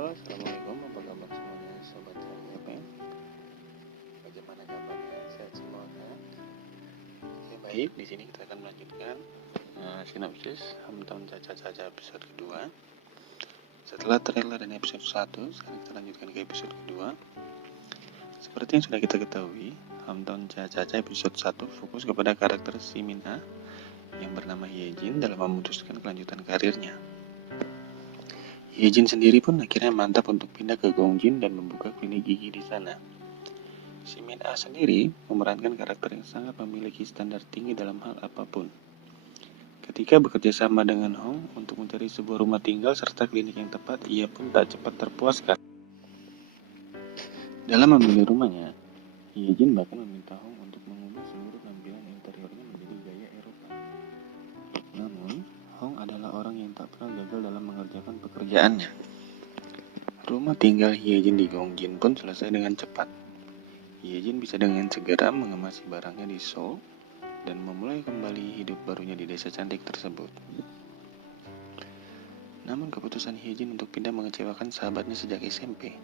Halo, assalamualaikum. Apa kabar semuanya, sobat HMM? Bagaimana kabarnya? Sehat semuanya? Oke, baik. Di sini kita akan melanjutkan sinopsis Hometown Caca-Caca episode kedua. Setelah trailer dan episode 1, sekarang kita lanjutkan ke episode kedua. Seperti yang sudah kita ketahui, Hometown Caca-Caca episode 1 fokus kepada karakter si Min-a yang bernama Hyejin dalam memutuskan kelanjutan karirnya. Hyejin sendiri pun akhirnya mantap untuk pindah ke Gongjin dan membuka klinik gigi di sana. Si Min-a sendiri memerankan karakter yang sangat memiliki standar tinggi dalam hal apapun. Ketika bekerja sama dengan Hong untuk mencari sebuah rumah tinggal serta klinik yang tepat, ia pun tak cepat terpuaskan. Dalam memilih rumahnya, Hyejin bahkan meminta Hong untuk mengubah seluruh tampilan interiornya menjadi gaya Eropa. Namun, Hong adalah orang yang tak pernah gagal dalam mengerjakan pekerjaannya. Rumah tinggal Hyejin di Gongjin pun selesai dengan cepat. Hyejin bisa dengan segera mengemasi barangnya di Seoul dan memulai kembali hidup barunya di desa cantik tersebut. Namun keputusan Hyejin untuk pindah mengecewakan sahabatnya sejak SMP.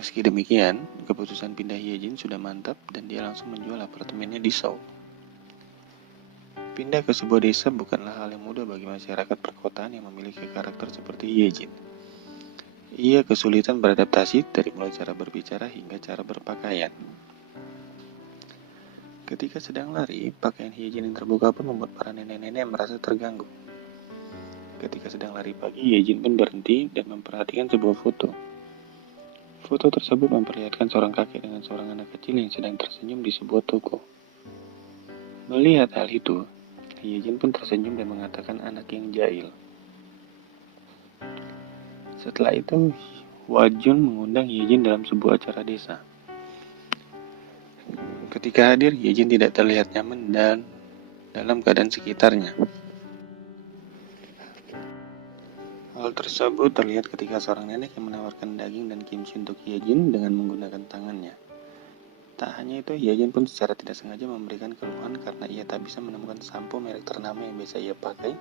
Meski demikian, keputusan pindah Hyejin sudah mantap dan dia langsung menjual apartemennya di Seoul. Pindah ke sebuah desa bukanlah hal yang mudah bagi masyarakat perkotaan yang memiliki karakter seperti Hyejin. Ia kesulitan beradaptasi dari mulai cara berbicara hingga cara berpakaian. Ketika sedang lari, pakaian Hyejin yang terbuka pun membuat para nenek-nenek merasa terganggu. Ketika sedang lari pagi, Hyejin pun berhenti dan memperhatikan sebuah foto. Foto tersebut memperlihatkan seorang kakek dengan seorang anak kecil yang sedang tersenyum di sebuah toko. Melihat hal itu, Hyejin pun tersenyum dan mengatakan anak yang jahil. Setelah itu, Hwajun mengundang Hyejin dalam sebuah acara desa. Ketika hadir, Hyejin tidak terlihat nyaman dan dalam keadaan sekitarnya. Hal tersebut terlihat ketika seorang nenek yang menawarkan daging dan kimchi untuk Hyejin dengan menggunakan tangannya. Tak hanya itu, Hyejin pun secara tidak sengaja memberikan keluhan karena ia tak bisa menemukan sampo merek ternama yang biasa ia pakai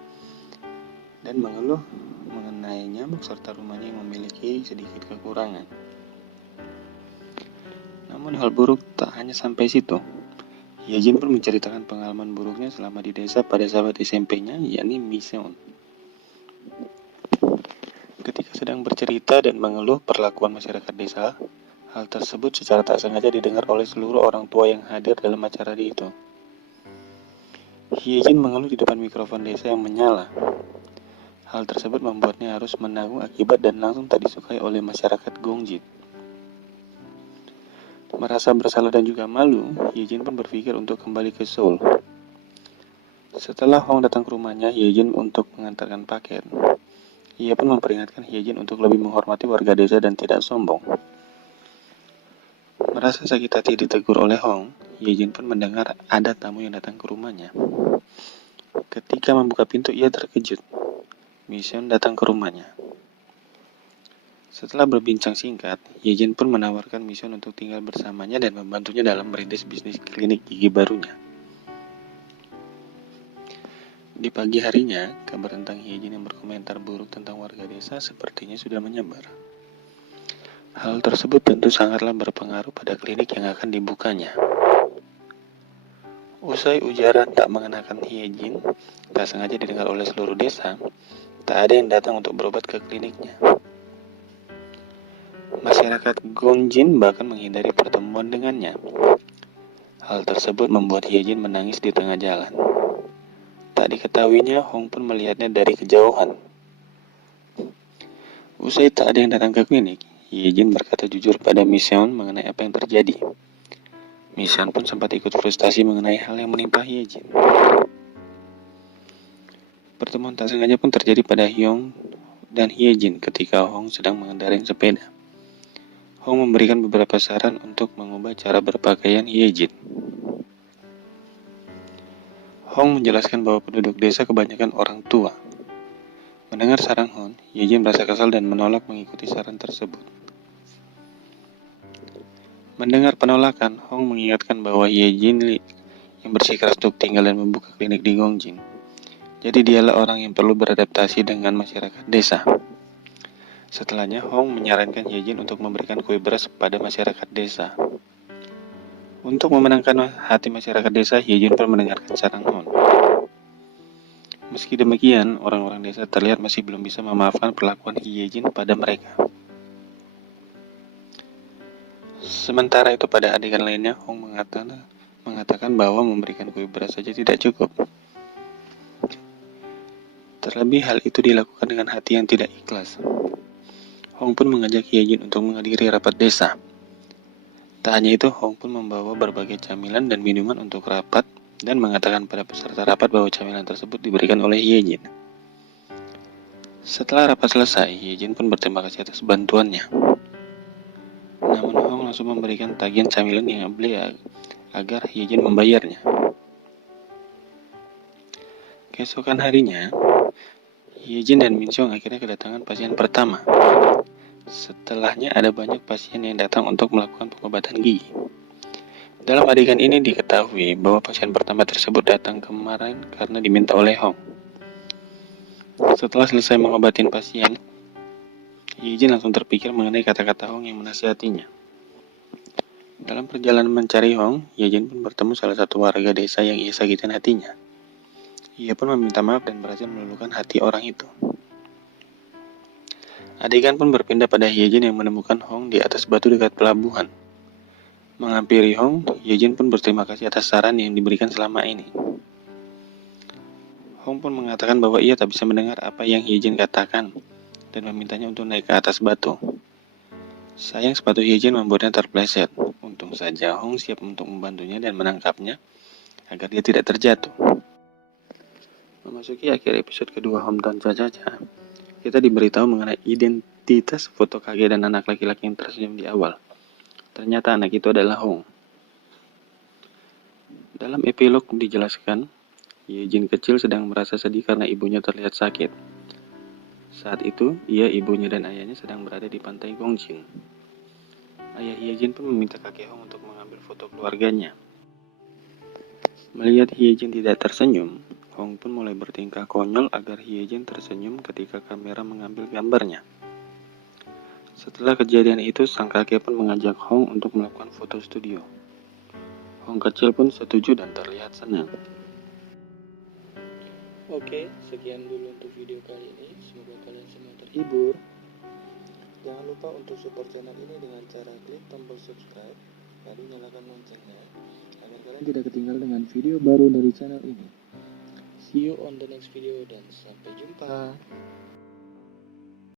dan mengeluh mengenai nyamuk serta rumahnya yang memiliki sedikit kekurangan. Namun hal buruk tak hanya sampai situ. Hyejin pun menceritakan pengalaman buruknya selama di desa pada sahabat SMP-nya, yakni Miseon. Ketika sedang bercerita dan mengeluh perlakuan masyarakat desa, hal tersebut secara tak sengaja didengar oleh seluruh orang tua yang hadir dalam acara itu. Hyejin mengeluh di depan mikrofon desa yang menyala. Hal tersebut membuatnya harus menanggung akibat dan langsung tak disukai oleh masyarakat Gongjin. Merasa bersalah dan juga malu, Hyejin pun berpikir untuk kembali ke Seoul. Setelah Hong datang ke rumahnya Hyejin untuk mengantarkan paket, ia pun memperingatkan Hyejin untuk lebih menghormati warga desa dan tidak sombong. Merasa sakit hati ditegur oleh Hong, Hyejin pun mendengar ada tamu yang datang ke rumahnya. Ketika membuka pintu, ia terkejut. Miseon datang ke rumahnya. Setelah berbincang singkat, Hyejin pun menawarkan Miseon untuk tinggal bersamanya dan membantunya dalam merintis bisnis klinik gigi barunya. Di pagi harinya, kabar tentang Hyejin yang berkomentar buruk tentang warga desa sepertinya sudah menyebar. Hal tersebut tentu sangatlah berpengaruh pada klinik yang akan dibukanya. Usai ujaran tak mengenakan Hyejin, tak sengaja didengar oleh seluruh desa, tak ada yang datang untuk berobat ke kliniknya. Masyarakat Gongjin bahkan menghindari pertemuan dengannya. Hal tersebut membuat Hyejin menangis di tengah jalan. Tak diketahuinya, Hong pun melihatnya dari kejauhan. Usai tak ada yang datang ke klinik, Hyejin berkata jujur pada Miseon mengenai apa yang terjadi. Miseon pun sempat ikut frustasi mengenai hal yang menimpa Hyejin. Pertemuan tak sengaja pun terjadi pada Hyung dan Hyejin ketika Hong sedang mengendarai sepeda. Hong memberikan beberapa saran untuk mengubah cara berpakaian Hyejin. Hong menjelaskan bahwa penduduk desa kebanyakan orang tua. Mendengar saran Hong, Hyejin merasa kesal dan menolak mengikuti saran tersebut. Mendengar penolakan, Hong mengingatkan bahwa Hyejin yang bersikeras untuk tinggal dan membuka klinik di Gongjin. Jadi dialah orang yang perlu beradaptasi dengan masyarakat desa. Setelahnya, Hong menyarankan Ye Jin untuk memberikan kue beras pada masyarakat desa. Untuk memenangkan hati masyarakat desa, Ye Jin pun mendengarkan saran Hong. Meski demikian, orang-orang desa terlihat masih belum bisa memaafkan perlakuan Ye Jin pada mereka. Sementara itu pada adegan lainnya, Hong mengatakan bahwa memberikan kue beras saja tidak cukup. Terlebih hal itu dilakukan dengan hati yang tidak ikhlas. Hong pun mengajak Ye Jin untuk menghadiri rapat desa. Tak hanya itu, Hong pun membawa berbagai camilan dan minuman untuk rapat dan mengatakan pada peserta rapat bahwa camilan tersebut diberikan oleh Ye Jin. Setelah rapat selesai, Ye Jin pun berterima kasih atas bantuannya. Namun Hong langsung memberikan tagihan camilan yang beli agar Ye Jin membayarnya. Keesokan harinya, Ye Jin dan Min Xiong akhirnya kedatangan pasien pertama. Setelahnya ada banyak pasien yang datang untuk melakukan pengobatan gigi. Dalam adegan ini diketahui bahwa pasien pertama tersebut datang kemarin karena diminta oleh Hong. Setelah selesai mengobatin pasien, Ye Jin langsung terpikir mengenai kata-kata Hong yang menasihatinya. Dalam perjalanan mencari Hong, Ye Jin pun bertemu salah satu warga desa yang ia sakitin hatinya. Ia pun meminta maaf dan berhasil meluluhkan hati orang itu. Adegan pun berpindah pada Ye Jin yang menemukan Hong di atas batu dekat pelabuhan. Menghampiri Hong, Ye Jin pun berterima kasih atas saran yang diberikan selama ini. Hong pun mengatakan bahwa ia tak bisa mendengar apa yang Ye Jin katakan dan memintanya untuk naik ke atas batu. Sayang sepatu Ye Jin membuatnya terpleset. Untung saja Hong siap untuk membantunya dan menangkapnya agar dia tidak terjatuh. Memasuki akhir episode kedua Hometown Cha-Cha-Cha, kita diberitahu mengenai identitas foto kakek dan anak laki-laki yang tersenyum di awal. Ternyata anak itu adalah Hong. Dalam epilog dijelaskan, Ye Jin kecil sedang merasa sedih karena ibunya terlihat sakit. Saat itu, ibunya dan ayahnya sedang berada di pantai Gongjin. Ayah Ye Jin pun meminta kakek Hong untuk mengambil foto keluarganya. Melihat Ye Jin tidak tersenyum, Hong pun mulai bertingkah konyol agar Ye Jin tersenyum ketika kamera mengambil gambarnya. Setelah kejadian itu, sang kakek pun mengajak Hong untuk melakukan foto studio. Hong kecil pun setuju dan terlihat senang. Oke, sekian dulu untuk video kali ini. Semoga kalian semua terhibur. Jangan lupa untuk support channel ini dengan cara klik tombol subscribe, lalu nyalakan loncengnya, agar kalian tidak ketinggalan dengan video baru dari channel ini. See you on the next video dan sampai jumpa.